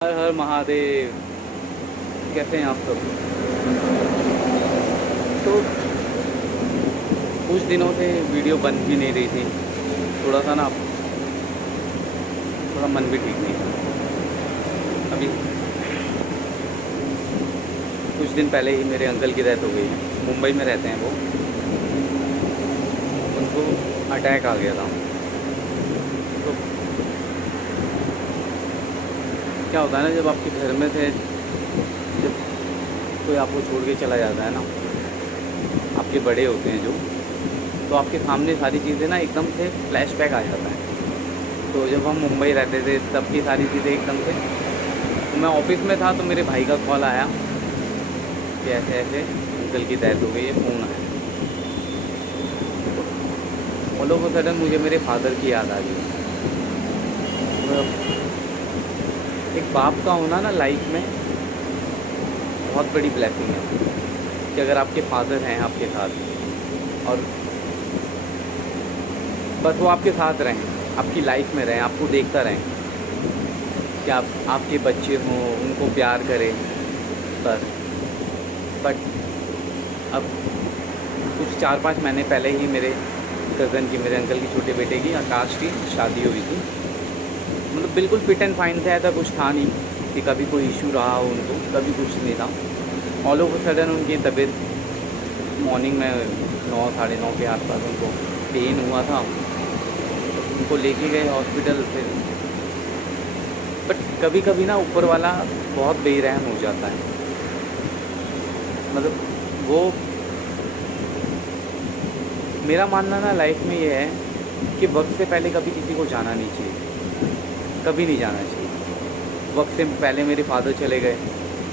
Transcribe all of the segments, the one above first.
हर हर महादेव। कैसे हैं आप सब? तो कुछ दिनों से वीडियो बन भी नहीं रही थी। थोड़ा सा ना, थोड़ा मन भी ठीक नहीं था। अभी कुछ दिन पहले ही मेरे अंकल की डेथ हो गई है। मुंबई में रहते हैं वो। उनको अटैक आ गया था। तो क्या होता है ना, जब आपके घर में से जब कोई आपको छोड़ के चला जाता है ना, आपके बड़े होते हैं जो, तो आपके सामने सारी चीज़ें ना एकदम से फ्लैशबैक आ जाता है। तो जब हम मुंबई रहते थे तब की सारी चीज़ें एकदम से, तो मैं ऑफिस में था तो मेरे भाई का कॉल आया कि ऐसे ऐसे अंकल की डेथ हो गई है, फ़ोन आया। ऑल ऑफ अ सडन मुझे मेरे फादर की याद आ गई। मतलब एक बाप का होना ना लाइफ में बहुत बड़ी ब्लेसिंग है, कि अगर आपके फादर हैं आपके साथ और बस वो आपके साथ रहें, आपकी लाइफ में रहें, आपको देखता रहें कि आपके बच्चे हों, उनको प्यार करें बस। बट अब कुछ 4-5 महीने पहले ही मेरे कज़न की, मेरे अंकल की छोटे बेटे की, आकाश की शादी हुई थी। मतलब बिल्कुल फिट एंड फाइन थे, ऐसा कुछ था नहीं कि कभी कोई इशू रहा हो उनको, कभी कुछ नहीं था। ऑल ऑफ अ सडन उनकी तबीयत मॉर्निंग में 9-9:30 के आसपास उनको पेन हुआ था। उनको लेके गए हॉस्पिटल फिर। बट कभी कभी ना ऊपर वाला बहुत बेरहम हो जाता है। मतलब वो, मेरा मानना ना लाइफ में ये है कि वक्त से पहले कभी किसी को जाना नहीं चाहिए, कभी नहीं जाना चाहिए। वक्त से पहले मेरे फादर चले गए।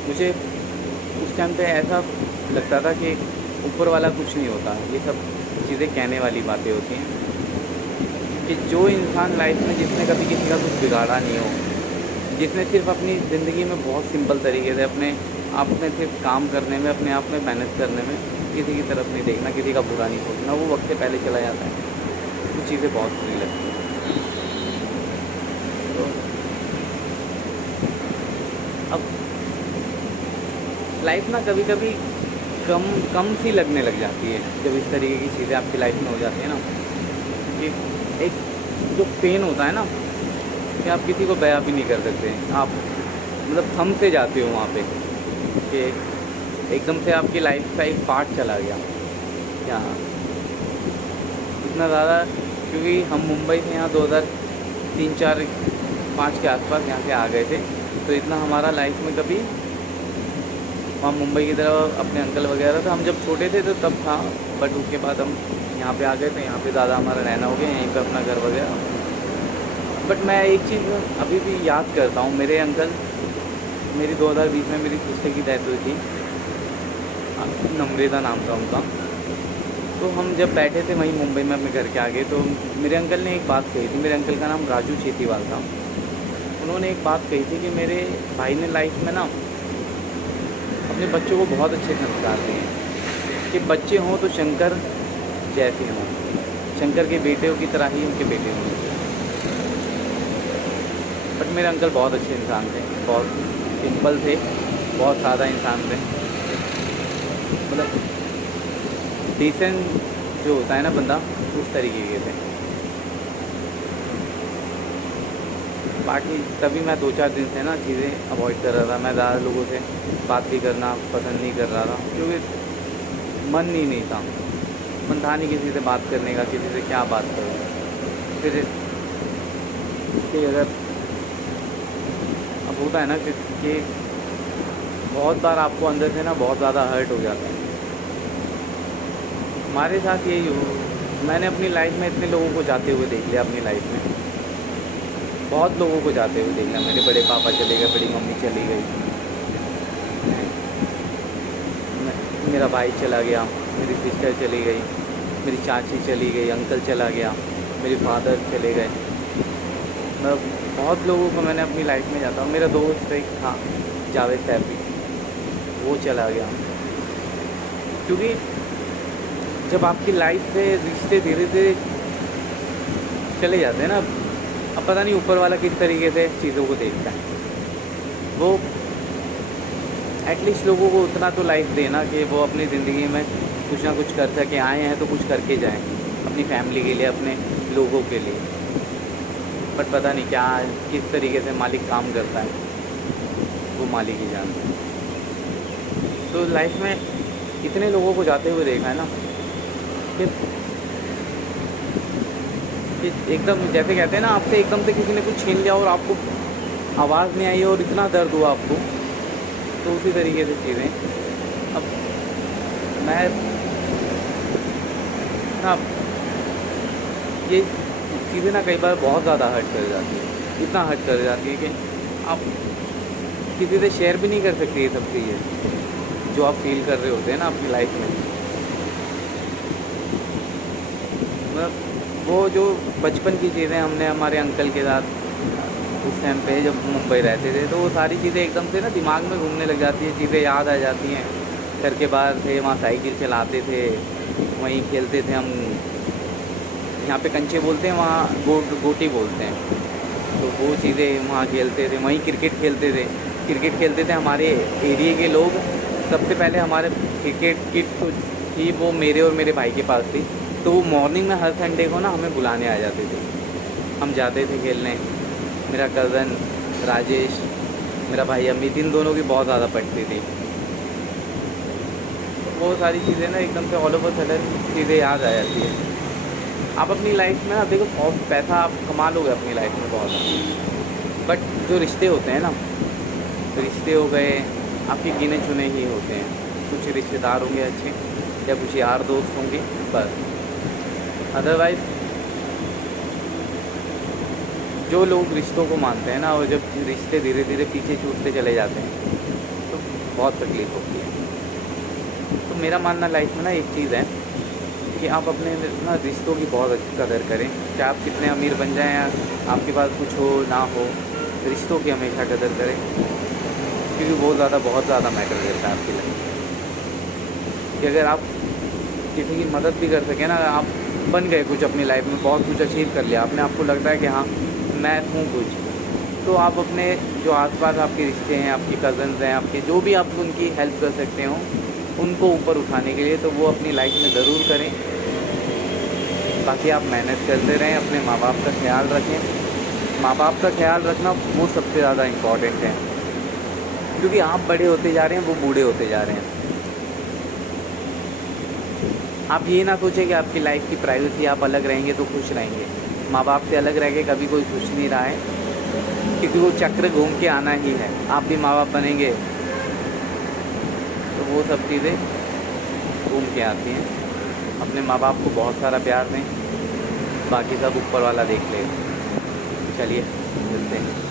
मुझे उस टाइम पे ऐसा लगता था कि ऊपर वाला कुछ नहीं होता, ये सब चीज़ें कहने वाली बातें होती हैं। कि जो इंसान लाइफ में, जिसने कभी किसी का कुछ बिगाड़ा नहीं हो, जिसने सिर्फ अपनी ज़िंदगी में बहुत सिंपल तरीके से अपने आप में सिर्फ काम करने में, अपने आप में मेहनत करने में, किसी की तरफ नहीं देखना, किसी का बुरा नहीं सोचना, वो वक्त से पहले चला जाता है। वो चीज़ें बहुत बुरी लगती हैं। तो अब लाइफ ना कभी कभी कम कम सी लगने लग जाती है, जब इस तरीके की चीज़ें आपकी लाइफ में हो जाती है ना। कि एक जो पेन होता है ना, कि आप किसी को बयां भी नहीं कर सकते। आप मतलब थम से जाते हो वहाँ पे, कि एकदम से आपकी लाइफ का एक पार्ट चला गया। क्या इतना ज़्यादा, क्योंकि हम मुंबई से यहाँ 2003-4-5 के आसपास यहाँ से आ गए थे। तो इतना हमारा लाइफ में कभी वहाँ मुंबई की तरफ अपने अंकल वगैरह, तो हम जब छोटे थे तो तब था। बट उसके बाद हम यहाँ पे आ गए, तो यहाँ पे ज़्यादा हमारा रहना हो गया, यहीं पे अपना घर वगैरह। बट मैं एक चीज़ अभी भी याद करता हूँ, मेरे अंकल, मेरी 2020 में मेरी सिस्टर की डेथ हुई थी, नम्रता नाम था उनका। तो हम जब बैठे थे वहीं मुंबई में अपने घर के आगे, तो मेरे अंकल ने एक बात कही थी। मेरे अंकल का नाम राजू चेतीवाल था। उन्होंने एक बात कही थी कि मेरे भाई ने लाइफ में ना अपने बच्चों को बहुत अच्छे संस्कार दिए, कि बच्चे हों तो शंकर जैसे हों, शंकर के बेटे की तरह ही उनके बेटे हों। बट मेरे अंकल बहुत अच्छे इंसान थे, बहुत सिंपल थे, बहुत सादा इंसान थे। मतलब डिसेंट जो होता है ना बंदा, उस तरीके के थे। बाकी तभी मैं 2-4 दिन से ना चीज़ें अवॉइड कर रहा था। मैं ज़्यादा लोगों से बात भी करना पसंद नहीं कर रहा था, क्योंकि मन ही नहीं था। मन था नहीं किसी से बात करने का, किसी से क्या बात करूँ। फिर कि अगर अब होता है ना कि बहुत बार आपको अंदर से ना बहुत ज़्यादा हर्ट हो जाता है। हमारे साथ यही हो, मैंने अपनी लाइफ में इतने लोगों को जाते हुए देख लिया। अपनी लाइफ में बहुत लोगों को जाते हुए देख लिया। मेरे बड़े पापा चले गए, बड़ी मम्मी चली गई, मेरा भाई चला गया, मेरी सिस्टर चली गई, मेरी चाची चली गई, अंकल चला गया, मेरे फादर चले गए। मतलब बहुत लोगों को मैंने अपनी लाइफ में जाता हूँ। मेरा दोस्त एक था जावेद सैफी, वो चला गया। क्योंकि जब आपकी लाइफ से रिश्ते धीरे धीरे चले जाते हैं ना, अब पता नहीं ऊपर वाला किस तरीके से चीज़ों को देखता है। वो एटलीस्ट लोगों को उतना तो लाइफ देना कि वो अपनी ज़िंदगी में कुछ ना कुछ कर सके। आए हैं तो कुछ करके जाएं अपनी फैमिली के लिए, अपने लोगों के लिए। बट पता नहीं क्या किस तरीके से मालिक काम करता है, वो मालिक ही जानता है। तो लाइफ में इतने लोगों को जाते हुए देखा है ना कि एकदम जैसे कहते हैं ना, आपसे एकदम से किसी ने कुछ छीन लिया और आपको आवाज़ नहीं आई और इतना दर्द हुआ आपको। तो उसी तरीके से चीज़ें अब मैं ना, ये चीज़ें ना कई बार बहुत ज़्यादा हर्ट कर जाती है, इतना हर्ट कर जाती है कि आप किसी से शेयर भी नहीं कर सकते ये सब चीज़ें जो आप फील कर रहे होते हैं ना अपनी लाइफ में। मतलब वो जो बचपन की चीज़ें हमने हमारे अंकल के साथ उस टाइम पे जब मुंबई रहते थे, तो वो सारी चीज़ें एकदम से ना दिमाग में घूमने लग जाती है, चीज़ें याद आ जाती हैं। घर के बाहर थे, वहाँ साइकिल चलाते थे, वहीं खेलते थे हम। यहाँ पे कंचे बोलते हैं, वहाँ गोटी बोलते हैं। तो वो चीज़ें वहाँ खेलते थे, वहीं क्रिकेट खेलते थे। क्रिकेट खेलते थे हमारे एरिया के लोग। सबसे पहले हमारे क्रिकेट किट तो थी वो मेरे और मेरे भाई के पास थी। तो वो मॉर्निंग में हर संडे को ना हमें बुलाने आ जाते थे, हम जाते थे खेलने। मेरा कज़न राजेश, मेरा भाई अमित, इन दोनों की बहुत ज़्यादा पड़ती थी। तो वो सारी चीज़ें ना एकदम से ऑल ओवर सडन चीज़ें याद आ जाती है। आप अपनी लाइफ में ना देखो, बहुत पैसा आप कमा लोगे अपनी लाइफ में बहुत ज़्यादा, बट जो रिश्ते होते हैं ना, रिश्ते हो गए आपके गिने चुने ही होते हैं। कुछ रिश्तेदार होंगे अच्छे या कुछ यार दोस्त होंगे, बस। अदरवाइज़ जो लोग रिश्तों को मानते हैं ना, और जब रिश्ते धीरे धीरे पीछे छूटते चले जाते हैं तो बहुत तकलीफ़ होती है। तो मेरा मानना लाइफ में ना एक चीज़ है कि आप अपने ना रिश्तों की बहुत अच्छी कदर करें। चाहे आप कितने अमीर बन जाएं या आपके पास कुछ हो ना हो, रिश्तों की हमेशा कदर करें, क्योंकि बहुत ज़्यादा मैटर करता है आपकी लाइफ कि अगर आप किसी की मदद भी कर सकें ना, आप बन गए कुछ अपनी लाइफ में, बहुत कुछ अचीव कर लिया आपने, आपको लगता है कि हाँ मैं हूँ कुछ, तो आप अपने जो आसपास आपके रिश्ते हैं, आपके कज़न्स हैं, आपके जो भी आप उनकी हेल्प कर सकते हो उनको ऊपर उठाने के लिए, तो वो अपनी लाइफ में ज़रूर करें। बाकी आप मेहनत करते रहें, अपने माँ बाप का ख्याल रखें। माँ बाप का ख्याल रखना वो सबसे ज़्यादा इम्पॉर्टेंट है, क्योंकि आप बड़े होते जा रहे हैं, वो बूढ़े होते जा रहे हैं। आप ये ना सोचें कि आपकी लाइफ की प्राइवेसी, आप अलग रहेंगे तो खुश रहेंगे। माँ बाप से अलग रह के कभी कोई खुश नहीं रहा है, क्योंकि वो चक्र घूम के आना ही है। आप भी माँ बाप बनेंगे तो वो सब चीज़ें घूम के आती हैं। अपने माँ बाप को बहुत सारा प्यार दें, बाकी सब ऊपर वाला देख लेगा। चलिए मिलते हैं।